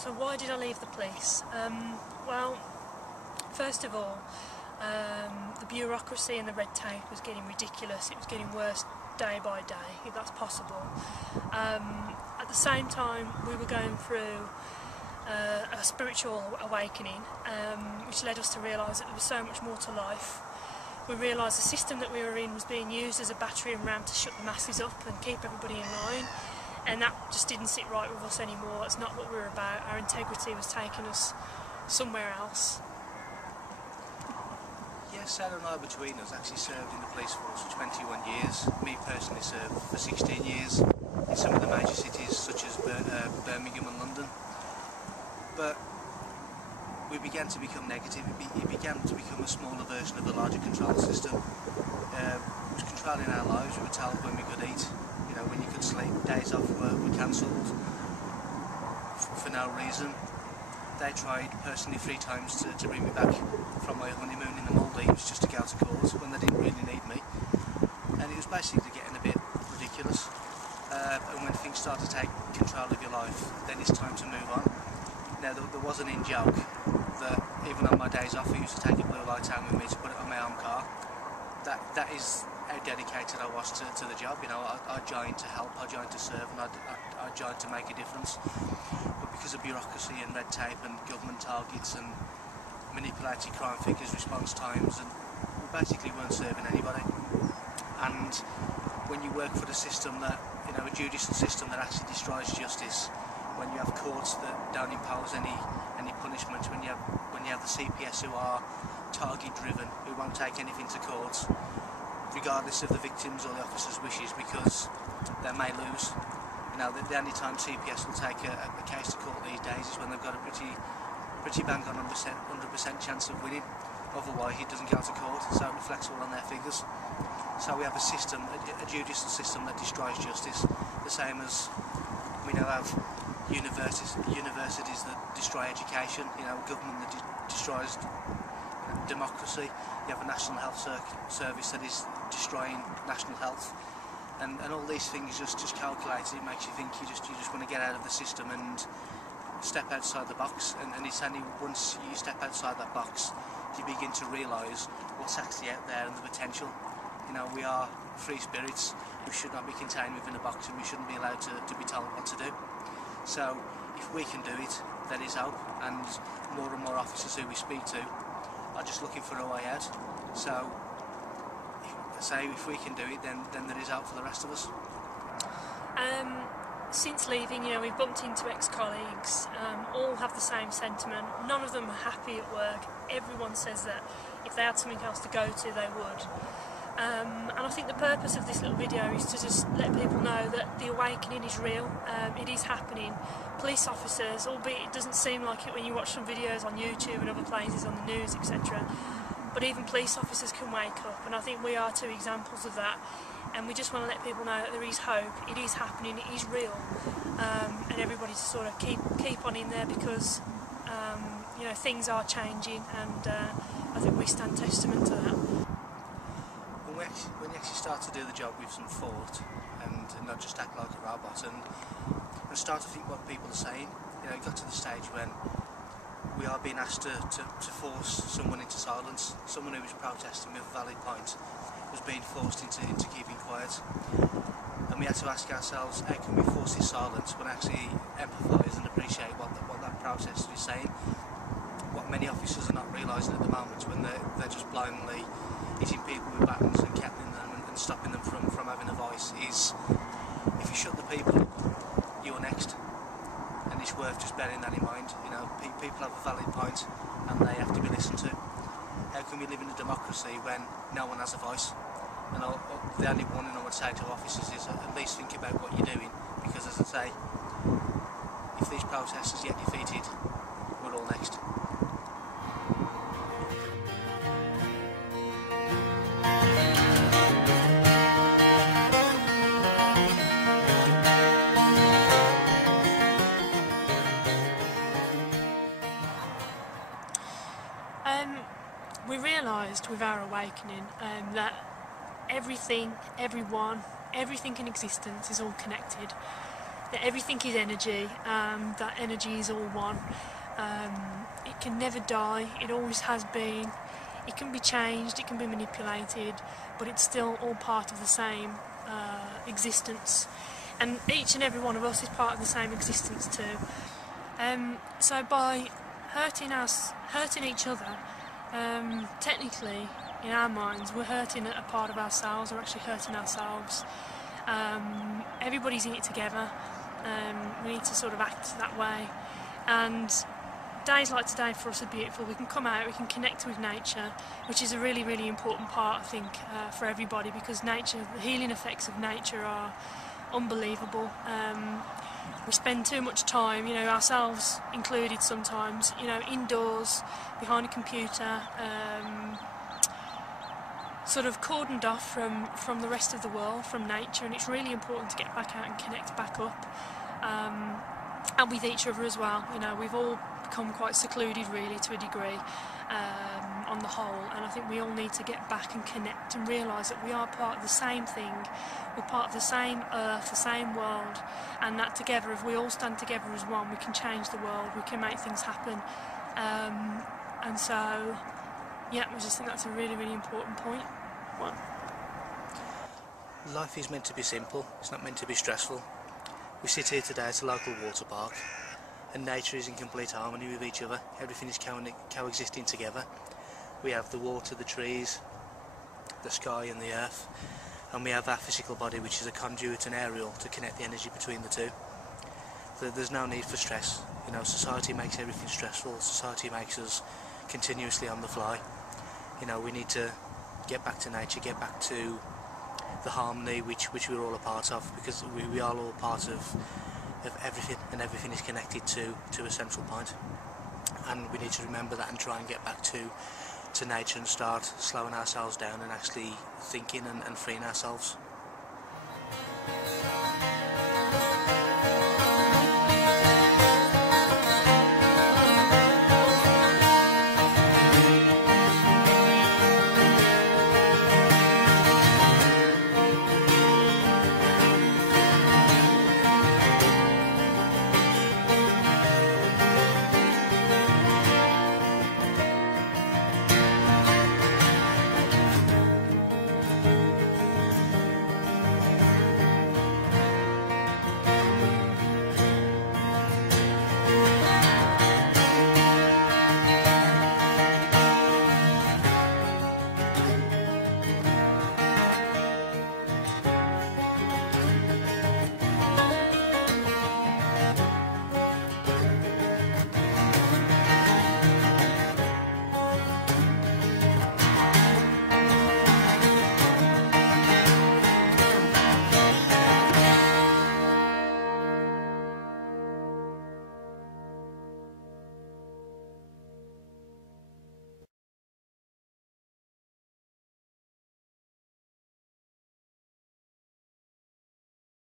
So why did I leave the police? Well, first of all, the bureaucracy and the red tape was getting ridiculous. It was getting worse day by day, if that's possible. At the same time, we were going through a spiritual awakening, which led us to realise that there was so much more to life. We realised the system that we were in was being used as a battering ram to shut the masses up and keep everybody in line, and that just didn't sit right with us anymore. It's not what we were about. Our integrity was taking us somewhere else. Yes, Sarah and I between us actually served in the police force for 21 years. Me personally served for 16 years in some of the major cities such as Birmingham and London. But we began to become negative. It began to become a smaller version of the larger control system. It was controlling our lives. We were told when we could eat, you know, when you could sleep. Days off were cancelled for no reason. They tried personally 3 times to bring me back from my honeymoon in the Maldives just to go to court when they didn't really need me. And it was basically getting a bit ridiculous. And when things start to take control of your life, then it's time to move on. Now, there was an in-joke that even on my days off I used to take a blue light home with me to put it on my own car. That is how dedicated I was to the job. You know, I joined to help, I joined to serve, and I joined to make a difference. But because of bureaucracy and red tape and government targets and manipulated crime figures, response times, and we basically weren't serving anybody. And when you work for the system that, you know, a judicial system that actually destroys justice, when you have courts that don't impose any punishment, when you have the CPS who are target driven, who won't take anything to court, regardless of the victims or the officer's wishes, because they may lose. You know, the only time CPS will take a case to court these days is when they've got a pretty bang on 100% chance of winning. Otherwise, it doesn't go to court, so it reflects all on their figures. So we have a system, a judicial system that destroys justice, the same as we now have universities that destroy education. You know, government that destroys democracy. You have a National Health Service that is destroying national health, and all these things just calculated. It makes you think you just want to get out of the system and step outside the box, and it's only once you step outside that box you begin to realise what's actually out there and the potential. You know, we are free spirits. We should not be contained within a box, and we shouldn't be allowed to be told what to do. So if we can do it, there is hope, and more officers who we speak to are just looking for a way out. So if we can do it, then there is hope for the rest of us. Since leaving, you know, we've bumped into ex-colleagues, all have the same sentiment. None of them are happy at work. Everyone says that if they had something else to go to, they would. And I think the purpose of this little video is to just let people know that the awakening is real. It is happening. Police officers, albeit it doesn't seem like it when you watch some videos on YouTube and other places on the news, etc., but even police officers can wake up, and I think we are 2 examples of that. And we just want to let people know that there is hope. It is happening. It is real, and everybody to sort of keep on in there, because you know, things are changing, and I think we stand testament to that. When you actually start to do the job with some thought and not just act like a robot, and start to think what people are saying, you know, it got to the stage when we are being asked to force someone into silence. Someone who was protesting with a valid point was being forced into keeping quiet, and we had to ask ourselves, how can we force this silence when actually empathise and appreciate what that protester is saying? What many officers are not realising at the moment, when they're just blindly hitting people with batons and capping them and stopping them from having a voice, is if you shut the people up, you're next. And it's worth just bearing that in mind. You know, people have a valid point and they have to be listened to. How can we live in a democracy when no one has a voice? And the only warning I would say to officers is at least think about what you're doing, because as I say, if these protesters get defeated, we're all next. We realised with our awakening that everything, everyone, everything in existence is all connected. that everything is energy, that energy is all one. It can never die, it always has been. It can be changed, it can be manipulated, but it's still all part of the same existence. And each and every one of us is part of the same existence too. So by hurting each other, technically, in our minds, we're hurting a part of ourselves, we're actually hurting ourselves. Everybody's in it together, we need to sort of act that way. And days like today for us are beautiful. We can come out, we can connect with nature, which is a really, really important part, I think, for everybody, because nature, the healing effects of nature are unbelievable. We spend too much time, you know, ourselves included sometimes, you know, indoors, behind a computer, sort of cordoned off from the rest of the world, from nature, and it's really important to get back out and connect back up, and with each other as well. You know, we've all become quite secluded really to a degree, on the whole, and I think we all need to get back and connect and realise that we are part of the same thing, we're part of the same earth, the same world, and that together, if we all stand together as one, we can change the world, we can make things happen. And so, yeah, I just think that's a really, really important point. One. Life is meant to be simple, it's not meant to be stressful. We sit here today at a local water park, and nature is in complete harmony with each other. Everything is coexisting together. We have the water, the trees, the sky and the earth, and we have our physical body, which is a conduit and aerial to connect the energy between the two. There's no need for stress. You know, society makes everything stressful, society makes us continuously on the fly. You know, we need to get back to nature, get back to the harmony which we're all a part of, because we are all part of everything, and everything is connected to a central point. And we need to remember that and try and get back to nature and start slowing ourselves down and actually thinking and freeing ourselves.